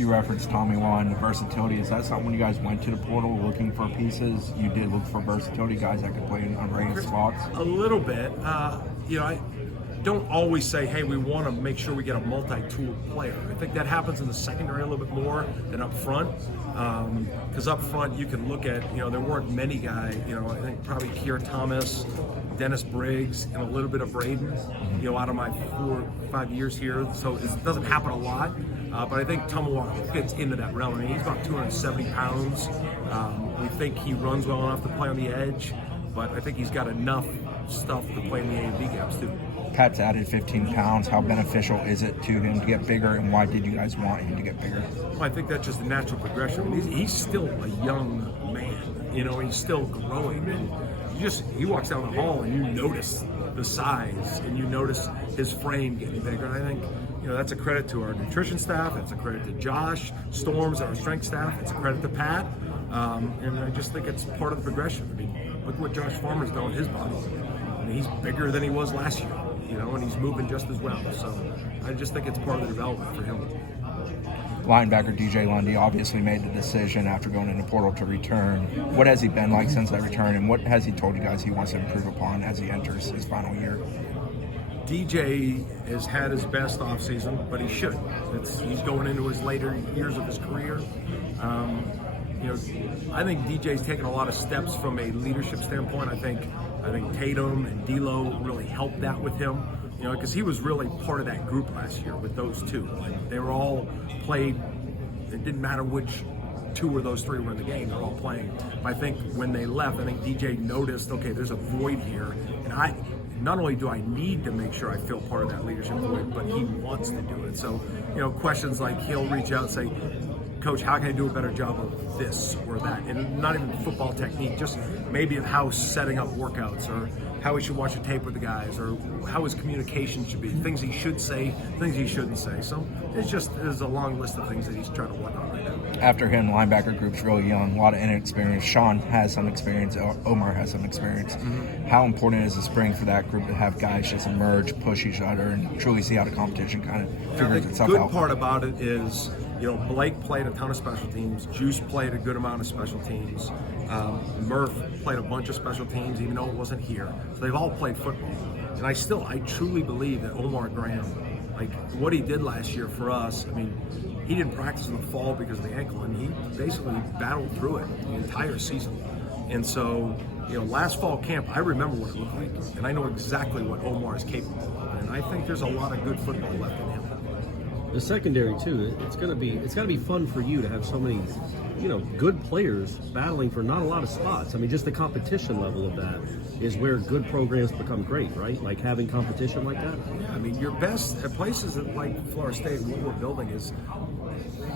You referenced Tommy Wan, versatility. Is that something when you guys went to the portal looking for pieces, you did look for versatility, guys that could play in unranked spots? A little bit. I don't always say, hey, we want to make sure we get a multi-tool player. I think that happens in the secondary a little bit more than up front. Because up front, you can look at, there weren't many guys, I think probably Keir Thomas, Dennis Briggs, and a little bit of Braden, out of my 4 or 5 years here. So it doesn't happen a lot. But I think Tomawa fits into that realm. I mean, he's about 270 pounds. We think he runs well enough to play on the edge, but I think he's got enough stuff to play in the A and B gaps too. Pat's added 15 pounds. How beneficial is it to him to get bigger, and why did you guys want him to get bigger? Well, I think that's just a natural progression. I mean, he's still a young man, he's still growing. And he walks down the hall and you notice the size and you notice his frame getting bigger. And I think, that's a credit to our nutrition staff. It's a credit to Josh Storms, our strength staff. It's a credit to Pat. And I just think it's part of the progression. I mean, look what Josh Farmer's done with his body. I mean, he's bigger than he was last year, and he's moving just as well. So I just think it's part of the development for him. Linebacker DJ Lundy obviously made the decision after going into portal to return. What has he been like since that return, and what has he told you guys he wants to improve upon as he enters his final year? DJ has had his best offseason, but he should. He's going into his later years of his career. I think DJ's taken a lot of steps from a leadership standpoint. I think Tatum and D'Lo really helped that with him. Because he was really part of that group last year with those two. They were all played. It didn't matter which two or those three were in the game. They're all playing. But I think when they left, I think DJ noticed, okay, there's a void here, and not only do I need to make sure I feel part of that leadership void, but he wants to do it. So, questions like he'll reach out and say, Coach, how can I do a better job of this or that? And not even football technique, just maybe of how setting up workouts or how he should watch a tape with the guys or how his communication should be, things he should say, things he shouldn't say. So there's a long list of things that he's trying to work on right now. After him, the linebacker group's really young, a lot of inexperience. Sean has some experience, Omar has some experience. Mm-hmm. How important is the spring for that group to have guys just emerge, push each other, and truly see how the competition kind of figures itself out? The good part about it is, Blake played a ton of special teams. Juice played a good amount of special teams. Murph played a bunch of special teams, even though it wasn't here. So they've all played football. And I truly believe that Omar Graham, what he did last year for us, I mean, he didn't practice in the fall because of the ankle, and he basically battled through it the entire season. And so, last fall camp, I remember what it looked like, and I know exactly what Omar is capable of. And I think there's a lot of good football left in him. The secondary too. It's got to be fun for you to have so many, good players battling for not a lot of spots. I mean, just the competition level of that is where good programs become great, right? Like having competition like that. Yeah, I mean, your best at places like Florida State, what we're building is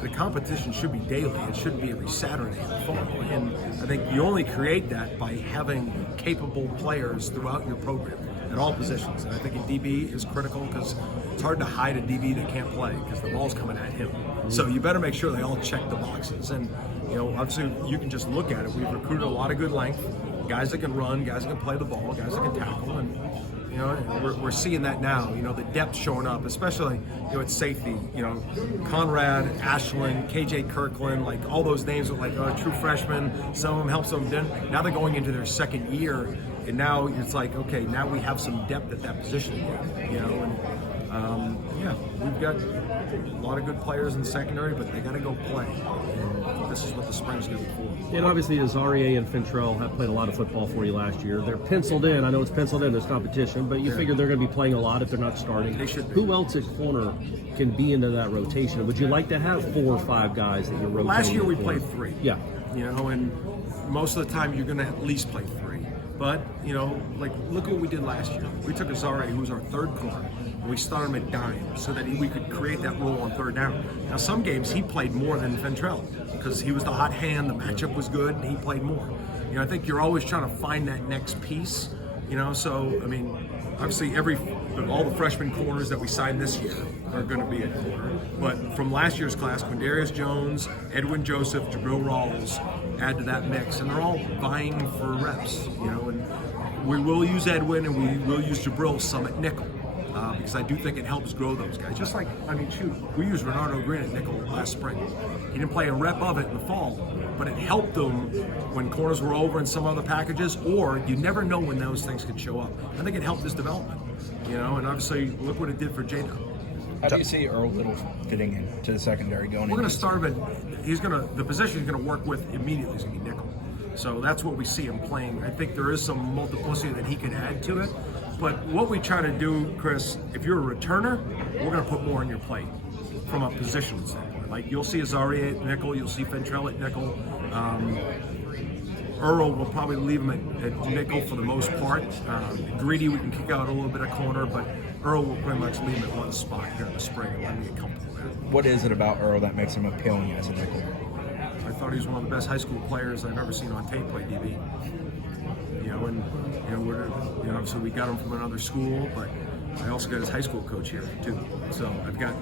the competition should be daily. It shouldn't be every Saturday in the fall. And I think you only create that by having capable players throughout your program at all positions. And I think a DB is critical because it's hard to hide a DB that can't play because the ball's coming at him. So you better make sure they all check the boxes. And, obviously you can just look at it. We've recruited a lot of good length, guys that can run, guys that can play the ball, guys that can tackle. And, we're seeing that now, the depth showing up, especially, at safety, Conrad, Ashland, KJ Kirkland, all those names are true freshmen. Some of them help, some didn't. Now they're going into their second year. And now it's okay, now we have some depth at that position again, we've got a lot of good players in the secondary, but they got to go play. And this is what the spring's going to be for. And obviously, Azarie and Fintrell have played a lot of football for you last year. They're penciled in. I know it's penciled in. There's competition, but you figure they're going to be playing a lot if they're not starting. They should be. Who else at corner can be into that rotation? Would you like to have 4 or 5 guys that you're rotating? Last year we played 3. Yeah. And most of the time you're going to at least play 3. But, look what we did last year. We took Azarie, who was our third corner, and we started him at dime so that we could create that role on third down. Now, some games he played more than Ventrell because he was the hot hand, the matchup was good, and he played more. I think you're always trying to find that next piece, so, I mean, obviously all the freshman corners that we signed this year are going to be at corner. But from last year's class, Quindarius Jones, Edwin Joseph, Jabril Rawls add to that mix, and they're all vying for reps, and we will use Edwin and we will use Jabril some at nickel, because I do think it helps grow those guys. Just like, I mean, shoot, we used Renardo Green at nickel last spring. He didn't play a rep of it in the fall, but it helped him when corners were over in some other packages, or you never know when those things could show up. I think it helped his development, and obviously look what it did for J-Dub. How do you see Earl Little fitting into the secondary going? We're going to start him the position he's going to work with immediately is going to be nickel. So that's what we see him playing. I think there is some multiplicity that he can add to it. But what we try to do, Chris, if you're a returner, we're going to put more on your plate from a position standpoint. Like you'll see Azaria at nickel, you'll see Fentrell at nickel. Earl will probably leave him at nickel for the most part. Greedy, we can kick out a little bit of corner, but Earl will pretty much leave him at one spot here in the spring and let me get comfortable there. What is it about Earl that makes him appealing as a nickel? I thought he was one of the best high school players I've ever seen on tape play DB. Obviously we got him from another school, but I also got his high school coach here too. So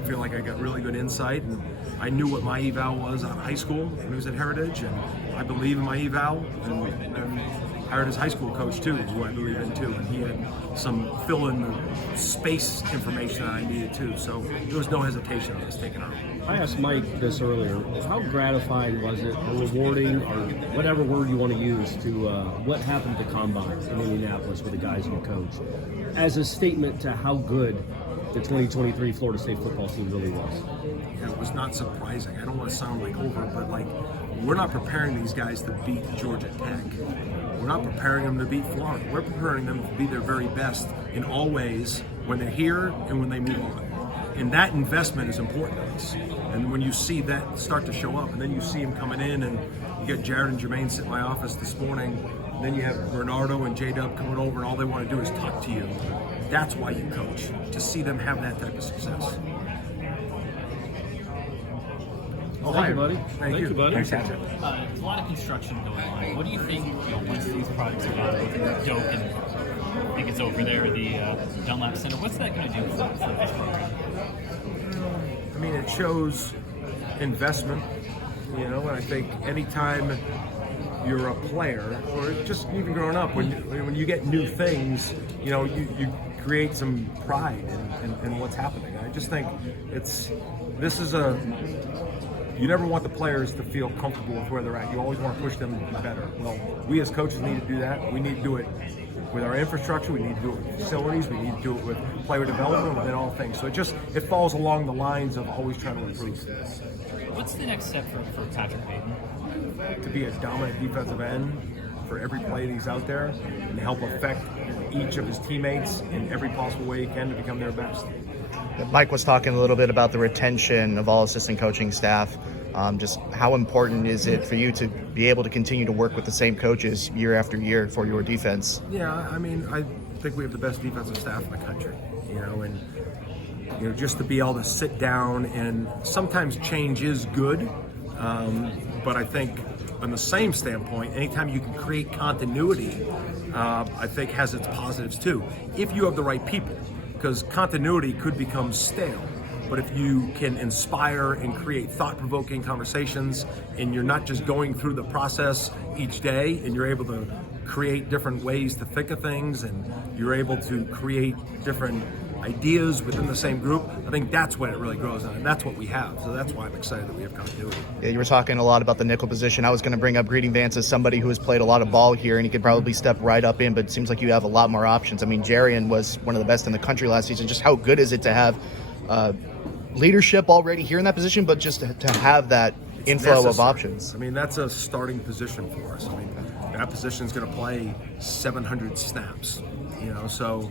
feel like I got really good insight, and I knew what my eval was out of high school when he was at Heritage, and I believe in my eval, and hired his high school coach too, who I believe in too, and he had some fill in the space information I needed too. So there was no hesitation on us taking out. I asked Mike this earlier. How gratifying was it, or rewarding, or whatever word you want to use, to what happened at the Combine in Indianapolis with the guys you coach, as a statement to how good the 2023 Florida State football team really was? Yeah, it was not surprising. I don't want to sound like over, but we're not preparing these guys to beat Georgia Tech. We're not preparing them to beat Florida. We're preparing them to be their very best in all ways when they're here and when they move on. And that investment is important to us. And when you see that start to show up, and then you see them coming in, and you got Jared and Jermaine sitting in my office this morning, and then you have Bernardo and J-Dub coming over, and all they want to do is talk to you. That's why you coach, to see them have that type of success. Thank you, buddy. Thank you, buddy. Thanks, Patrick. There's a lot of construction going on. What do you think, once these projects are done, with Doak and I think it's over there, the Dunlap Center, what's that going to do for this program? I mean, it shows investment, and I think anytime you're a player, or just even growing up, when you get new things, you create some pride in what's happening. I just think you never want the players to feel comfortable with where they're at. You always want to push them to be better. Well, we as coaches need to do that. We need to do it with our infrastructure. We need to do it with facilities. We need to do it with player development and all things. So it falls along the lines of always trying to improve. What's the next step for Patrick Payton? To be a dominant defensive end for every play that he's out there, and help affect each of his teammates in every possible way he can to become their best. Mike was talking a little bit about the retention of all assistant coaching staff. Just how important is it for you to be able to continue to work with the same coaches year after year for your defense? Yeah, I mean, I think we have the best defensive staff in the country, and just to be able to sit down, and sometimes change is good, but I think on the same standpoint, anytime you can create continuity, I think has its positives too, if you have the right people, because continuity could become stale. But if you can inspire and create thought-provoking conversations, and you're not just going through the process each day, and you're able to create different ways to think of things, and you're able to create different ideas within the same group, I think that's when it really grows on, and that's what we have. So that's why I'm excited that we have continuity. Yeah, you were talking a lot about the nickel position. I was going to bring up Greeting Vance as somebody who has played a lot of ball here, and he could probably step right up in, but it seems like you have a lot more options. I mean, Jarian was one of the best in the country last season. Just how good is it to have leadership already here in that position, but just to have that inflow of options? I mean, that's a starting position for us. I mean, that position is going to play 700 snaps, so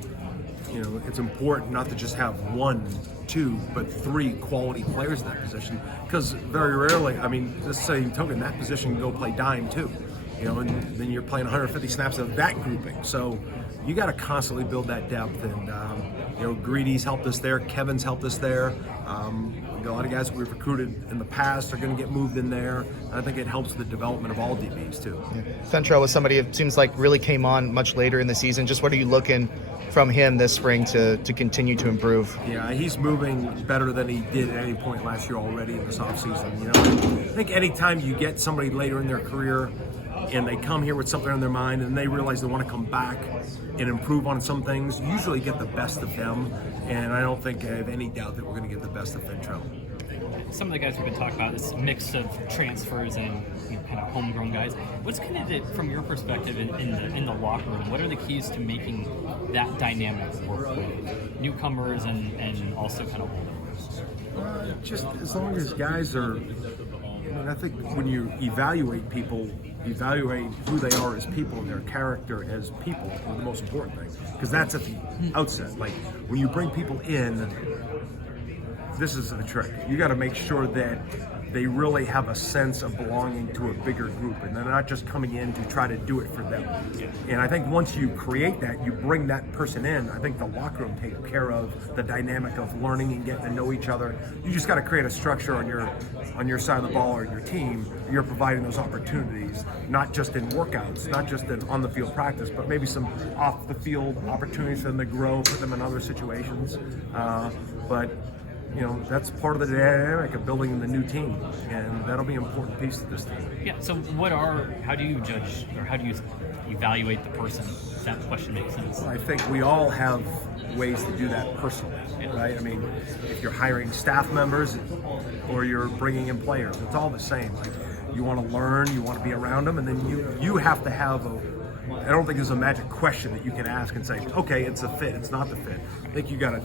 it's important not to just have 1, 2, but 3 quality players in that position, because very rarely, I mean, just say token, that position can go play dime too, and then you're playing 150 snaps of that grouping. So you got to constantly build that depth, and Greedy's helped us there, Kevin's helped us there. A lot of guys we've recruited in the past are going to get moved in there. And I think it helps the development of all DBs too. Yeah. Fentrell was somebody it seems like really came on much later in the season. Just what are you looking from him this spring to continue to improve? Yeah, he's moving better than he did at any point last year already in this offseason. I think anytime you get somebody later in their career, and they come here with something on their mind, and they realize they want to come back and improve on some things, usually get the best of them. And I don't think I have any doubt that we're going to get the best of Ventrell. Some of the guys we've been talking about, this mix of transfers and kind of homegrown guys. What's kind of from your perspective in the locker room? What are the keys to making that dynamic work with newcomers and also kind of older? Just as long as guys are. I think when you evaluate people, evaluate who they are as people and their character as people is the most important thing, because that's at the outset. Like when you bring people in, this is the trick. You got to make sure that they really have a sense of belonging to a bigger group, and they're not just coming in to try to do it for them. And I think once you create that, you bring that person in, I think the locker room takes care of the dynamic of learning and getting to know each other. You just got to create a structure on your side of the ball or your team. You're providing those opportunities, not just in workouts, not just in on the field practice, but maybe some off the field opportunities for them to grow, put them in other situations. But that's part of the dynamic of building the new team, and that'll be an important piece of this team. Yeah, so how do you judge, or how do you evaluate the person? If that question makes sense. I think we all have ways to do that personally, right? I mean, if you're hiring staff members or you're bringing in players, it's all the same. Like, you want to learn, you want to be around them, and then you have to have I don't think there's a magic question that you can ask and say, okay, it's a fit, it's not the fit. I think you got to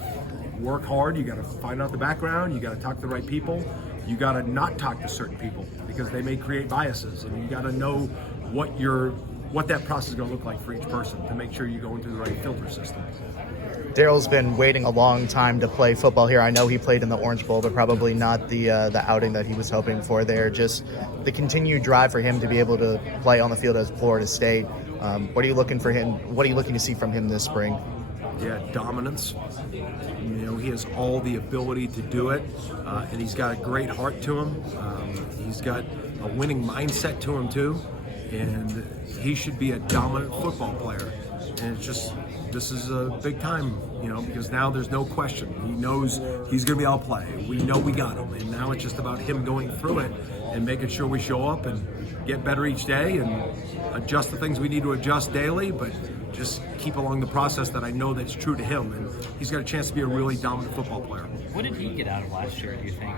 work hard, you got to find out the background, you got to talk to the right people, you got to not talk to certain people because they may create biases, and you got to know what that process is going to look like for each person to make sure you're going through the right filter system. Daryl's been waiting a long time to play football here. I know he played in the Orange Bowl, but probably not the outing that he was hoping for there. Just the continued drive for him to be able to play on the field as Florida State. What are you looking for him? What are you looking to see from him this spring? Yeah, dominance. He has all the ability to do it, and he's got a great heart to him. He's got a winning mindset to him too, and he should be a dominant football player. And this is a big time, because now there's no question. He knows he's going to be able to play. We know we got him, and now it's just about him going through it and making sure we show up and get better each day and adjust the things we need to adjust daily, but just keep along the process that I know that's true to him, and he's got a chance to be a really dominant football player. What did he get out of last year, do you think?